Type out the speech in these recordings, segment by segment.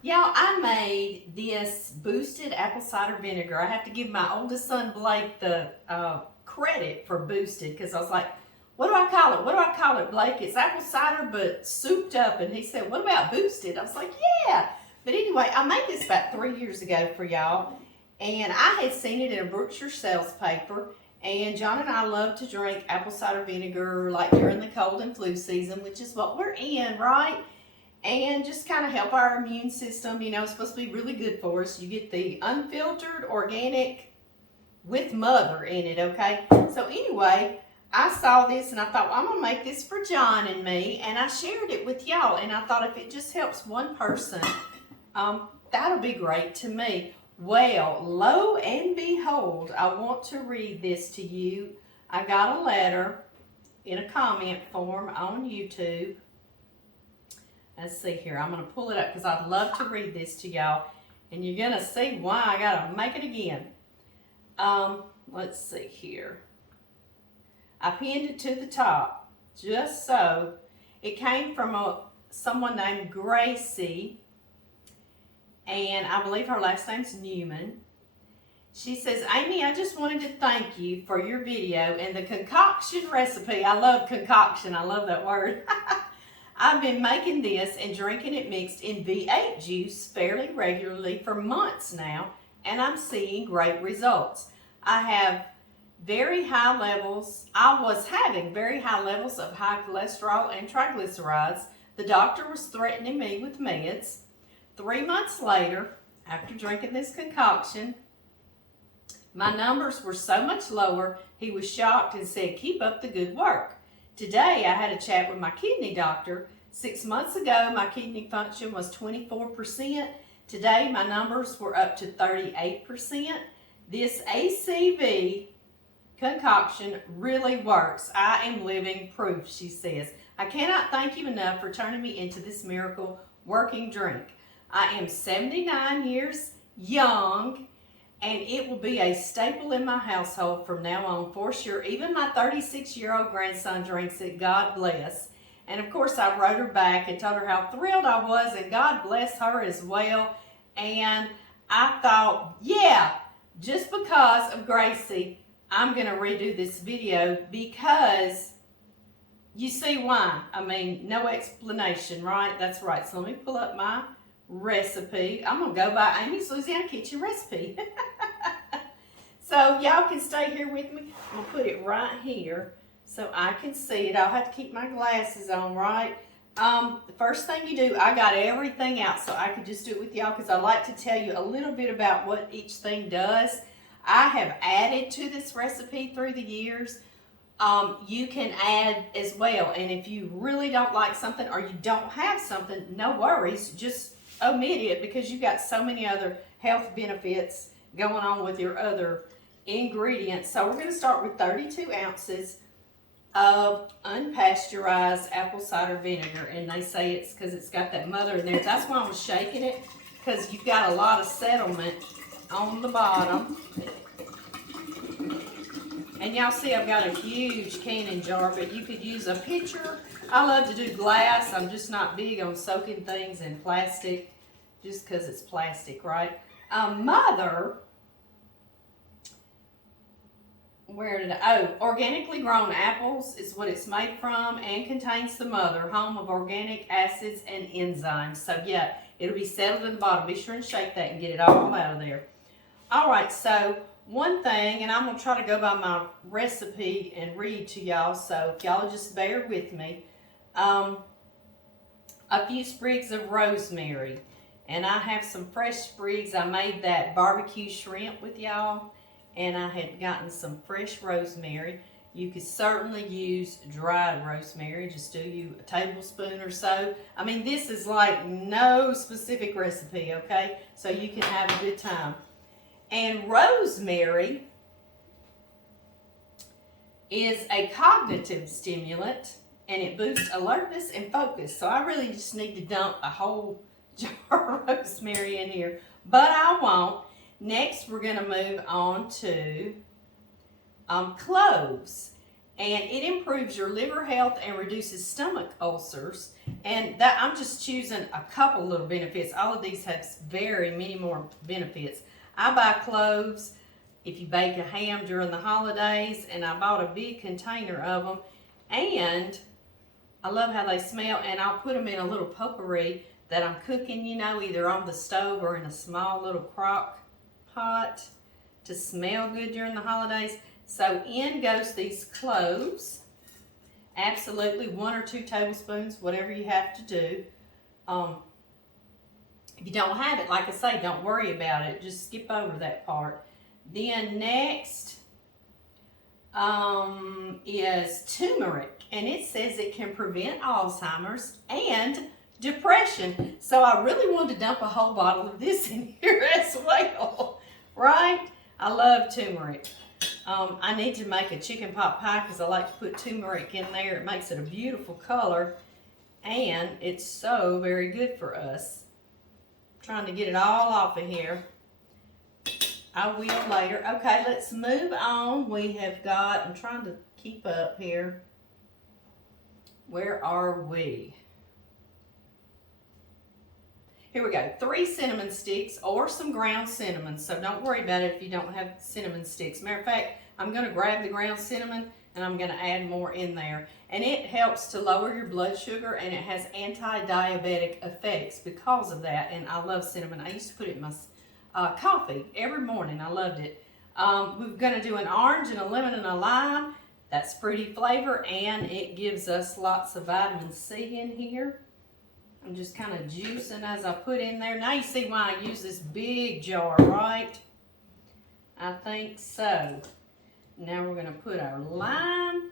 Y'all, I made this boosted apple cider vinegar. I have to give my oldest son Blake the credit for boosted because I was like, what do I call it? What do I call it, Blake? It's apple cider but souped up. And he said, what about boosted? I was like, yeah. But anyway, I made this about 3 years ago for y'all. And I had seen it in a Brookshire sales paper. And John and I love to drink apple cider vinegar like during the cold and flu season, which is what we're in, right? And just kind of help our immune system. You know, it's supposed to be really good for us. You get the unfiltered organic with mother in it, okay? So anyway, I saw this and I thought, well, I'm gonna make this for John and me, and I shared it with y'all, and I thought if it just helps one person, that'll be great to me. Well, lo and behold, I want to read this to you. I got a letter in a comment form on YouTube. Let's see here. I'm going to pull it up because I'd love to read this to y'all. And you're going to see why I got to make it again. Let's see here. I pinned it to the top just so. It came from someone named Gracie. And I believe her last name's Newman. She says, Amy, I just wanted to thank you for your video and the concoction recipe. I love concoction. I love that word. I've been making this and drinking it mixed in V8 juice fairly regularly for months now, and I'm seeing great results. I was having very high levels of high cholesterol and triglycerides. The doctor was threatening me with meds. 3 months later, after drinking this concoction, my numbers were so much lower, he was shocked and said, keep up the good work. Today, I had a chat with my kidney doctor. 6 months ago, my kidney function was 24%. Today, my numbers were up to 38%. This ACV concoction really works. I am living proof, she says. I cannot thank you enough for turning me into this miracle working drink. I am 79 years young, and it will be a staple in my household from now on for sure. Even my 36-year-old grandson drinks it. God bless. And of course, I wrote her back and told her how thrilled I was, and God bless her as well. And I thought, yeah, just because of Gracie, I'm going to redo this video because you see why. I mean, no explanation, right? That's right. So let me pull up my recipe. I'm going to go by Amy's Louisiana Kitchen recipe. So y'all can stay here with me. I'm going to put it right here so I can see it. I'll have to keep my glasses on, right? The first thing you do, I got everything out so I could just do it with y'all because I like to tell you a little bit about what each thing does. I have added to this recipe through the years. You can add as well. And if you really don't like something or you don't have something, no worries. Just omit it because you've got so many other health benefits going on with your other ingredients. So we're going to start with 32 ounces of unpasteurized apple cider vinegar. And they say it's because it's got that mother in there. That's why I was shaking it, because you've got a lot of settlement on the bottom. And y'all see I've got a huge canning jar, but you could use a pitcher. I love to do glass. I'm just not big on soaking things in plastic just because it's plastic, right? Organically grown apples is what it's made from and contains the mother, home of organic acids and enzymes. So yeah, it'll be settled at the bottom. Be sure and shake that and get it all out of there. All right, so one thing, and I'm going to try to go by my recipe and read to y'all, so if y'all just bear with me. A few sprigs of rosemary, and I have some fresh sprigs. I made that barbecue shrimp with y'all, and I had gotten some fresh rosemary. You could certainly use dried rosemary. Just do you a tablespoon or so. I mean, this is like no specific recipe, okay? So you can have a good time. And rosemary is a cognitive stimulant, and it boosts alertness and focus. So I really just need to dump a whole jar of rosemary in here, but I won't. Next, we're going to move on to cloves. and it improves your liver health and reduces stomach ulcers. And that, I'm just choosing a couple little benefits. All of these have very many more benefits. I buy cloves if you bake a ham during the holidays, and I bought a big container of them, and I love how they smell, and I'll put them in a little potpourri that I'm cooking, you know, either on the stove or in a small little crock pot to smell good during the holidays. So in goes these cloves. Absolutely 1 or 2 tablespoons, whatever you have to do. If you don't have it, like I say, don't worry about it. Just skip over that part. Then next is turmeric, and it says it can prevent Alzheimer's and depression. So I really wanted to dump a whole bottle of this in here as well, right? I love turmeric. I need to make a chicken pot pie because I like to put turmeric in there. It makes it a beautiful color, and it's so very good for us. I'm trying to get it all off of here. I will later. Okay, let's move on. We have got, I'm trying to keep up here. Where are we? Here we go. 3 cinnamon sticks or some ground cinnamon. So don't worry about it if you don't have cinnamon sticks. Matter of fact, I'm going to grab the ground cinnamon and I'm going to add more in there. And it helps to lower your blood sugar, and it has anti-diabetic effects because of that. And I love cinnamon. I used to put it in my coffee every morning. I loved it. We're going to do an orange and a lemon and a lime. That's fruity flavor, and it gives us lots of vitamin C in here. I'm just kind of juicing as I put in there. Now you see why I use this big jar, right? I think so. Now we're going to put our lime,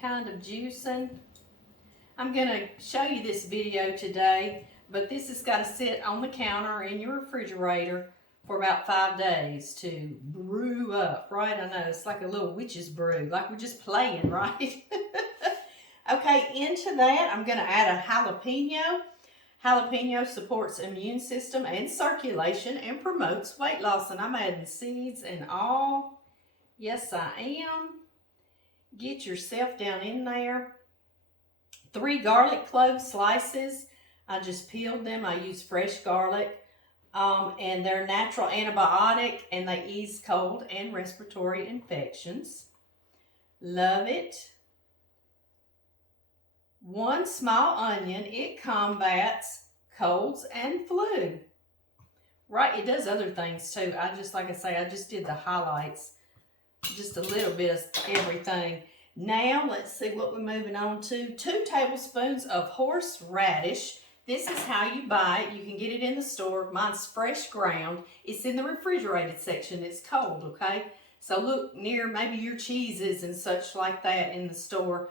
kind of juicing. I'm going to show you this video today, but this has got to sit on the counter or in your refrigerator for about 5 days to brew up, right? I know, it's like a little witch's brew, like we're just playing, right? Okay, into that, I'm going to add a jalapeno. Jalapeno supports immune system and circulation and promotes weight loss. And I'm adding seeds and all. Yes, I am. Get yourself down in there. 3 garlic clove slices. I just peeled them. I use fresh garlic. And they're natural antibiotic, and they ease cold and respiratory infections. Love it. 1 small onion, it combats colds and flu. Right, it does other things too. Like I say, I just did the highlights. Just a little bit of everything. Now, let's see what we're moving on to. 2 tablespoons of horseradish. This is how you buy it. You can get it in the store. Mine's fresh ground. It's in the refrigerated section. It's cold, okay? So look near maybe your cheeses and such like that in the store.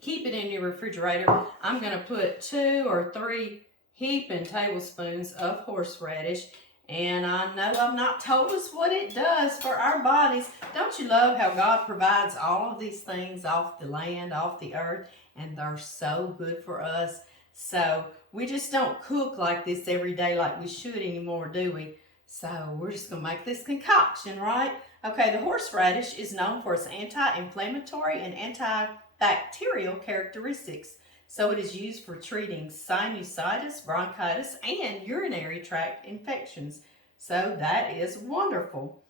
Keep it in your refrigerator. I'm going to put 2 or 3 heaping tablespoons of horseradish. And I know I've not told us what it does for our bodies. Don't you love how God provides all of these things off the land, off the earth, and they're so good for us? So we just don't cook like this every day like we should anymore, do we? So we're just going to make this concoction, right? Okay, the horseradish is known for its anti-inflammatory and antibacterial characteristics. So it is used for treating sinusitis, bronchitis, and urinary tract infections. So that is wonderful.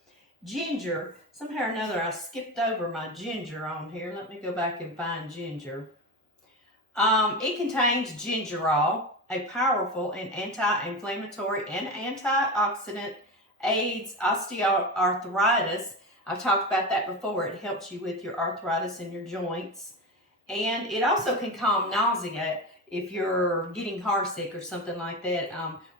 Ginger. Somehow or another I skipped over my ginger on here. Let me go back and find ginger. It contains gingerol, a powerful and anti-inflammatory and antioxidant, aids osteoarthritis. I've talked about that before. It helps you with your arthritis in your joints. And it also can calm nausea if you're getting car sick or something like that.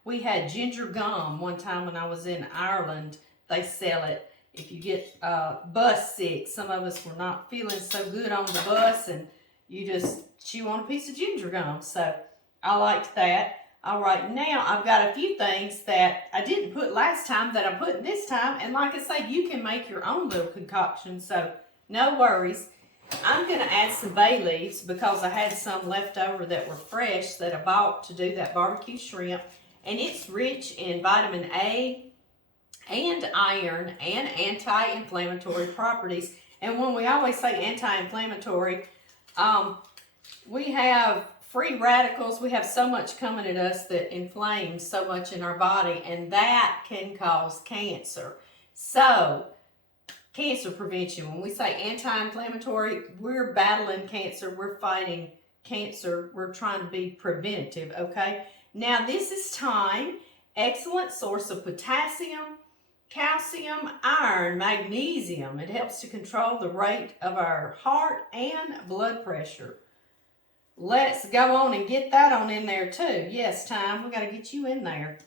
We had ginger gum one time when I was in Ireland. They sell it if you get bus sick. Some of us were not feeling so good on the bus, and you just chew on a piece of ginger gum. So I liked that. All right, now I've got a few things that I didn't put last time that I put this time. And like I say, you can make your own little concoction, so no worries. I'm going to add some bay leaves because I had some left over that were fresh that I bought to do that barbecue shrimp. And it's rich in vitamin A and iron and anti-inflammatory properties. And when we always say anti-inflammatory, we have free radicals. We have so much coming at us that inflames so much in our body, and that can cause cancer. So, cancer prevention. When we say anti-inflammatory, we're battling cancer. We're fighting cancer. We're trying to be preventative, okay? Now, this is THYME. Excellent source of potassium, calcium, iron, magnesium. It helps to control the rate of our heart and blood pressure. Let's go on and get that on in there too. Yes, THYME, we got to get you in there.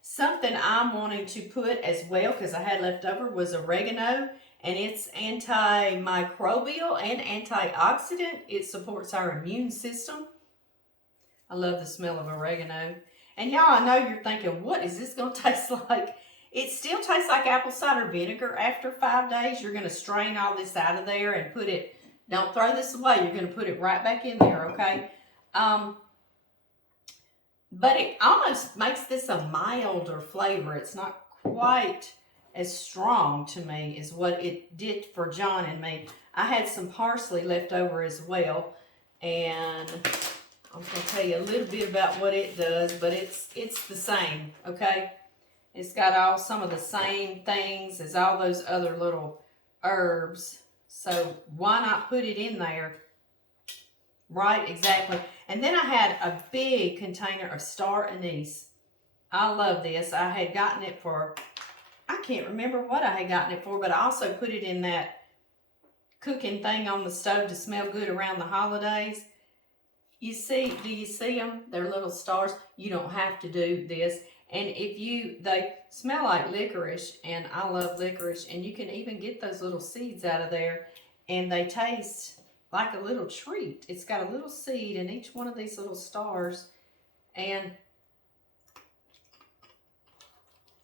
Something I'm wanting to put as well, because I had left over, was oregano, and it's antimicrobial and antioxidant. It supports our immune system. I love the smell of oregano. And y'all, I know you're thinking, what is this going to taste like? It still tastes like apple cider vinegar. After 5 days, you're going to strain all this out of there and put it, don't throw this away. You're going to put it right back in there, okay? But it almost makes this a milder flavor. It's not quite as strong to me as what it did for John and me. I had some parsley left over as well, and I'm going to tell you a little bit about what it does, but it's the same, okay? It's got some of the same things as all those other little herbs. So why not put it in there? Right, exactly. And then I had a big container of STAR Anise. I love this. I had gotten it for, I can't remember what I had gotten it for, but I also put it in that cooking thing on the stove to smell good around the holidays. You see, do you see them? They're little stars. You don't have to do this. And they smell like licorice, and I love licorice, and you can even get those little seeds out of there, and they taste like a little treat. It's got a little seed in each one of these little stars, and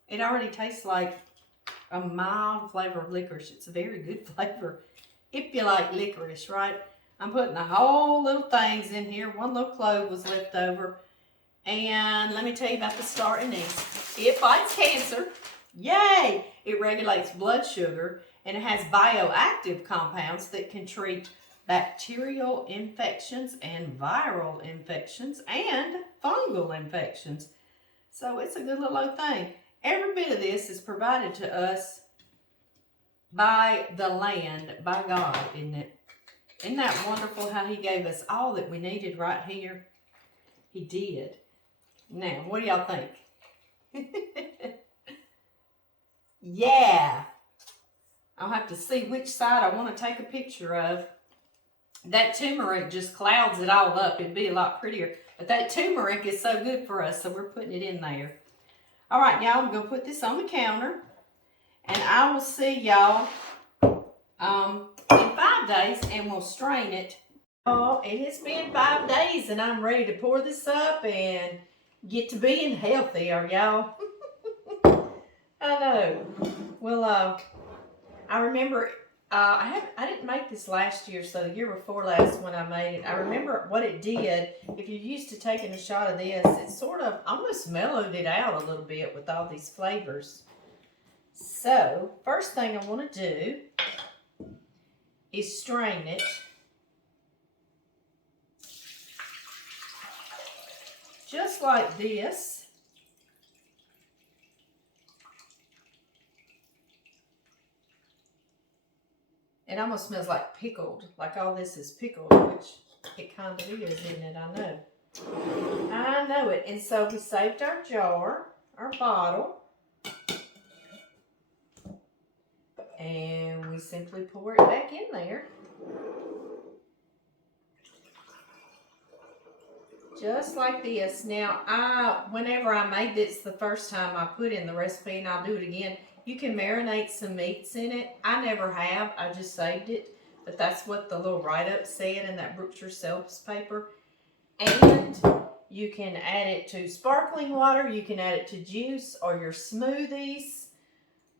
it already tastes like a mild flavor of licorice. It's a very good flavor if you like licorice, right? I'm putting the whole little things in here. One little clove was left over. And let me tell you about the STAR Anise. It fights cancer. Yay! It regulates blood sugar, and it has bioactive compounds that can treat bacterial infections and viral infections and fungal infections. So it's a good little old thing. Every bit of this is provided to us by the land, by God, isn't it? Isn't that wonderful how He gave us all that we needed right here? He did. Now, what do y'all think? Yeah. I'll have to see which side I want to take a picture of. That turmeric just clouds it all up. It'd be a lot prettier. But that turmeric is so good for us, so we're putting it in there. All right, y'all, I'm going to put this on the counter. And I will see y'all in 5 days, and we'll strain it. Oh, it has been 5 days, and I'm ready to pour this up and get to being healthier, y'all. I know. Well, I remember I didn't make this last year, so the year before last when I made it. I remember what it did. If you're used to taking a shot of this, it sort of almost mellowed it out a little bit with all these flavors. So, first thing I want to do is strain it. Just like this. It almost smells like pickled, like all this is pickled, which it kind of is, isn't it? I know. I know it. And so we saved our jar, our bottle, and we simply pour it back in there. Just like this. Now, whenever I made this the first time, I put in the recipe, and I'll do it again. You can marinate some meats in it. I never have. I just saved it. But that's what the little write-up said in that Brookshire Self's paper. And you can add it to sparkling water. You can add it to juice or your smoothies.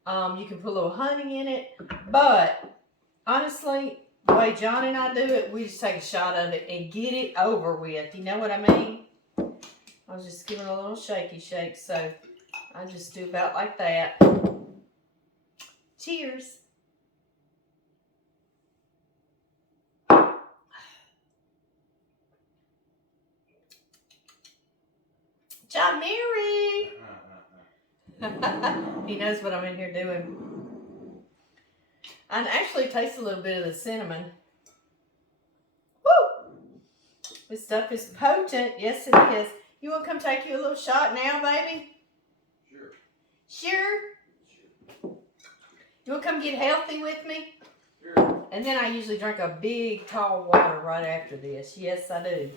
You can put a little honey in it. But, honestly, the way John and I do it, we just take a shot of it and get it over with. You know what I mean? I was just giving a little shaky shake, so I just do about like that. Cheers. John Mary. He knows what I'm in here doing. I actually taste a little bit of the cinnamon. Woo! This stuff is potent. Yes, it is. You want to come take you a little shot now, baby? Sure. Sure? You want to come get healthy with me? Sure. And then I usually drink a big, tall water right after this. Yes, I do.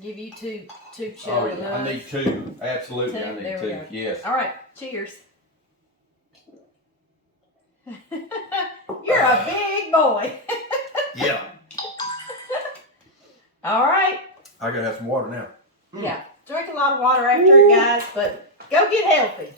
Give you two Oh, chili yeah. I need nuts. 2. Absolutely, Two. I need There we 2. go. Yes. All right, cheers. You're a big boy. Yeah. All right. I gotta have some water now. Yeah. Drink a lot of water after it, guys, but go get healthy.